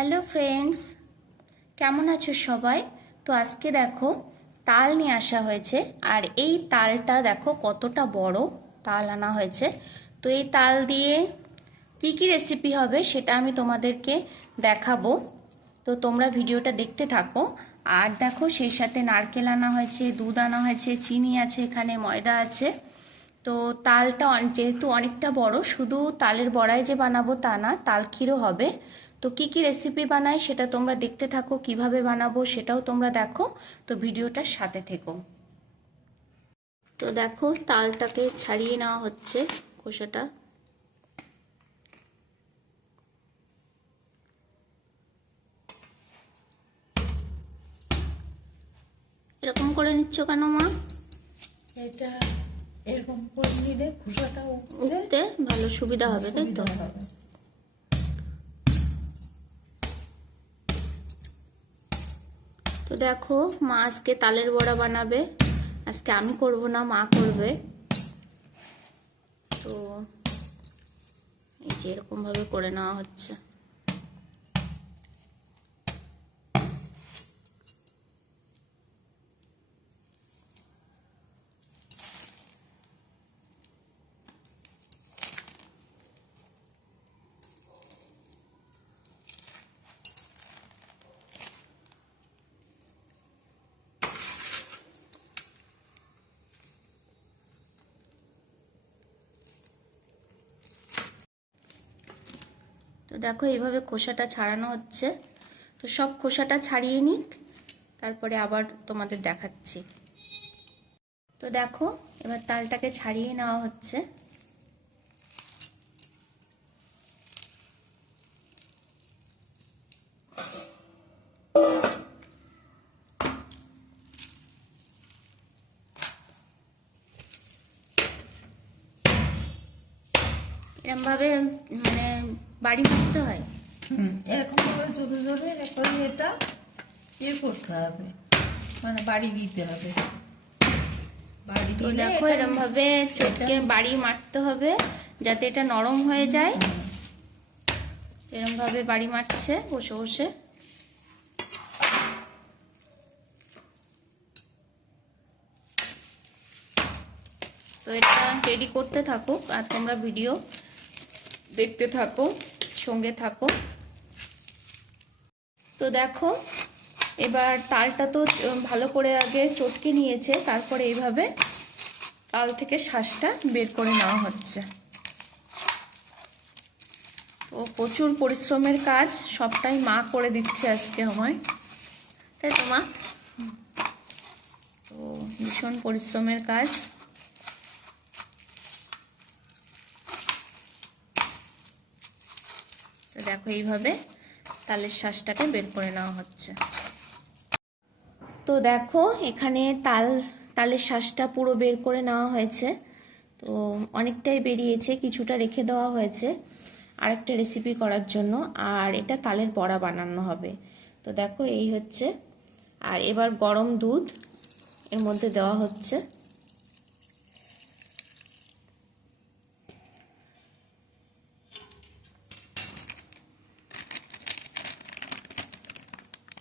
Hello friends, কেমন আছো সবাই? তো আজকে দেখো তাল নিয়ে আসা হয়েছে। আর এই তালটা দেখো কতটা বড় তাল আনা হয়েছে। তো এই তাল দিয়ে কি কি রেসিপি হবে সেটা আমি তোমাদেরকে দেখাবো। তো তোমরা ভিডিওটা দেখতে থাকো। আর দেখো সেই সাথে নারকেল আনা হয়েছে, দুধ আনা হয়েছে, চিনি আছে, এখানে ময়দা আছে। তো তালটা যেহেতু অনেকটা বড়, শুধু তালের বড়াই যে বানাবো তা না, তাল ক্ষীরও হবে। তো কি কি রেসিপি বানাই সেটা তোমরা দেখতে থাকো, কিভাবে বানাবো সেটাও তোমরা দেখো। তো ভিডিওটার সাথে থেকো। তো দেখো তালটাকে ছাড়িয়ে নেওয়া হচ্ছে খোসাটা। এরকম করে নিচ্ছ কেন মা? এটা এরকম করে নিলে খোসাটা উঠতে ভালো সুবিধা হবে, তাই তো? তো দেখো মা আজকে তালের বড়া বানাবে। আজকে আমি করব না, মা করবে। তো এই যে এরকম ভাবে করে নেওয়া হচ্ছে। তো দেখো এইভাবে খোসাটা ছাড়ানো হচ্ছে। তো সব খোসাটা ছাড়িয়ে নিক, তারপরে আবার তোমাদের দেখাচ্ছি। তো দেখো এবার তালটাকে ছাড়িয়ে নেওয়া হচ্ছে। এরকম ভাবে মানে বাড়ি মারতে হয়। এরকম করে জোরে জোরে এটা করতে হবে, মানে বাড়ি দিতে হবে। বাড়ি তো দিলে দেখো এরকম ভাবে চটকে বাড়ি মারতে হবে যাতে এটা নরম হয়ে যায়। এরকম ভাবে বাড়ি মারছে বসে বসে। তো এটা রেডি করতে থাকুক আর তোমরা ভিডিও দেখতে থাকো, সঙ্গে থাকো। তো দেখো এবার তালটা তো ভালো করে আগে চটকে নিয়েছে, তারপরে এইভাবে তাল থেকে শাঁসটা বের করে নেওয়া হচ্ছে। তো প্রচুর পরিশ্রমের কাজ, সবটাই মা করে দিচ্ছে আজকে আমায়, তাই তো মা? তো ভীষণ পরিশ্রমের কাজ। তো দেখো এইভাবে তালের শাঁসটাকে বের করে নেওয়া হচ্ছে। তো দেখো এখানে তালের শাঁসটা পুরো বের করে নেওয়া হয়েছে। তো অনেকটাই বেরিয়েছে, কিছুটা রেখে দেওয়া হয়েছে আরেকটা রেসিপি করার জন্য। আর এটা তালের বড়া বানানো হবে। তো দেখো এই হচ্ছে। আর এবার গরম দুধ এর মধ্যে দেওয়া হচ্ছে।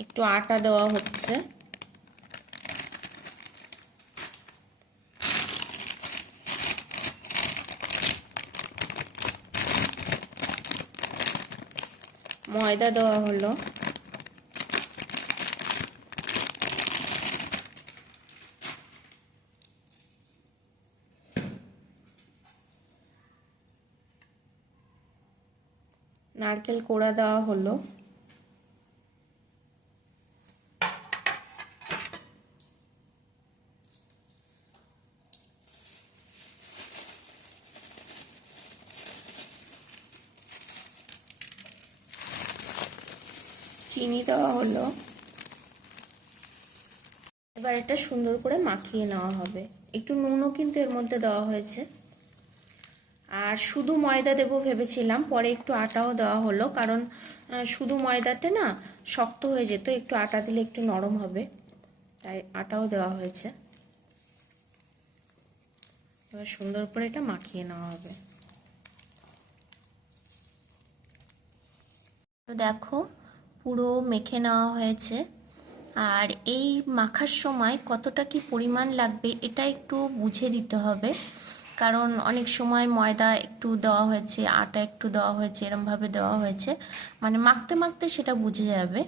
একটু আটা দেওয়া হচ্ছে। ময়দা দেওয়া হলো। নারকেল কোড়া দেওয়া হলো। চিনি দেওয়া হলো। এবার এটা সুন্দর করে মাখিয়ে নেওয়া হবে। একটু নুনও কিন্তু এর মধ্যে দেওয়া হয়েছে। আর শুধু ময়দা দেবো ভেবেছিলাম, পরে একটু আটাও দেওয়া হলো, কারণ শুধু ময়দাতে না শক্ত হয়ে যেত, একটু আটা দিলে একটু নরম হবে, তাই আটাও দেওয়া হয়েছে। এবার সুন্দর করে এটা মাখিয়ে নেওয়া হবে। তো দেখো পুরো মেখে নেওয়া হয়েছে। আর এই মাখার সময় কতটা কি পরিমাণ লাগবে এটা একটু বুঝে দিতে হবে, কারণ অনেক সময় ময়দা একটু দেওয়া হয়েছে, আটা একটু দেওয়া হয়েছে, এরমভাবে দেওয়া হয়েছে, মানে মাখতে মাখতে সেটা বুঝে যাবে।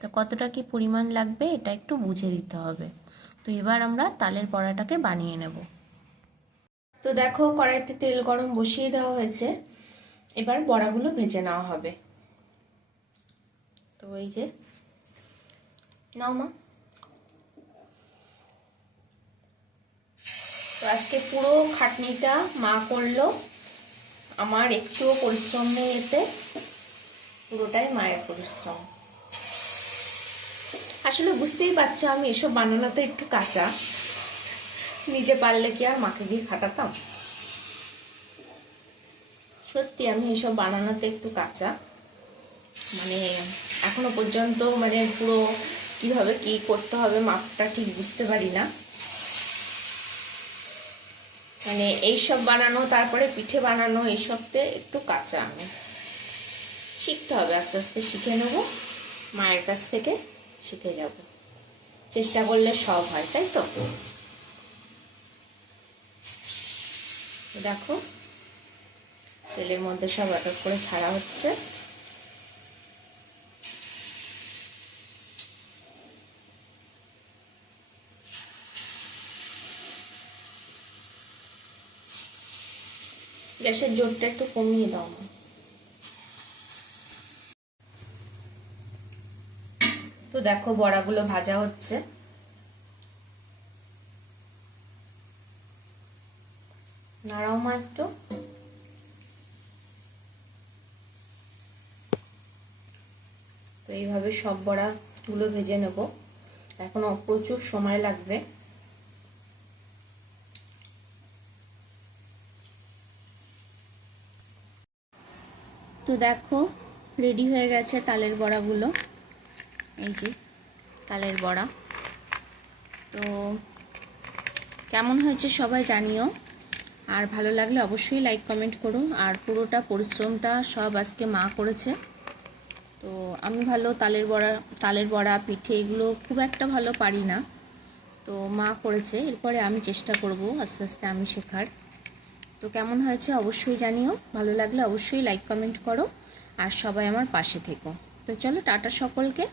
তো কতটা কি পরিমাণ লাগবে এটা একটু বুঝে দিতে হবে। তো এবার আমরা তালের বড়াটাকে বানিয়ে নেব। তো দেখো কড়াইতে তেল গরম বসিয়ে দেওয়া হয়েছে, এবার বড়াগুলো ভেজে নেওয়া হবে। তো এই যে নাও মা। তো আজকে পুরো খাটনিটা মা করলো, আমার একটুও পরিশ্রম নেই এতে, পুরোটাই মায়ের পরিশ্রম। আসলে বুঝতেই পারছো আমি এসব বানানোতে একটু কাঁচা, নিজে পারলে কি আর মাকে দিয়ে খাটাতাম। সত্যি আমি এসব বানানোতে একটু কাঁচা, মানে এখনো পর্যন্ত মানে পুরো কিভাবে কি করতে হবে মাপটা ঠিক বুঝতে পারি না। মানে এইসব বানানো, তারপরে পিঠে বানানো, এইসবতে একটু কাঁচা আমি। শিখতে হবে, আস্তে আস্তে শিখে নেব, মায়ের কাছ থেকে শিখে যাব। চেষ্টা করলে সব হয়, তাই তো? দেখো তেলের মধ্যে সব এক এক করে ছাড়া হচ্ছে। গ্যাসের জোরটা একটু কমিয়ে দাও না। তো দেখো বড়াগুলো ভাজা হচ্ছে। নাড়াও মা একটু। তো এইভাবে সব বড়াগুলো ভেজে নেব, এখনো প্রচুর সময় লাগবে। তো দেখো রেডি হয়ে গেছে তালের বড়াগুলো, এই যে তালের বড়া। তো কেমন হয়েছে সবাই জানিও, আর ভালো লাগলে অবশ্যই লাইক কমেন্ট করো। আর পুরোটা পরিশ্রমটা সব আজকে মা করেছে। তো আমি ভালো তালের বড়া পিঠে এগুলো খুব একটা ভালো পারি না, তো মা করেছে, এরপরে আমি চেষ্টা করব আস্তে আস্তে আমি শেখার। তো কেমন হয়েছে অবশ্যই জানিও, ভালো লাগলে অবশ্যই লাইক কমেন্ট করো, আর সবাই আমার পাশে থেকো। তো চলো টাটা সকলকে।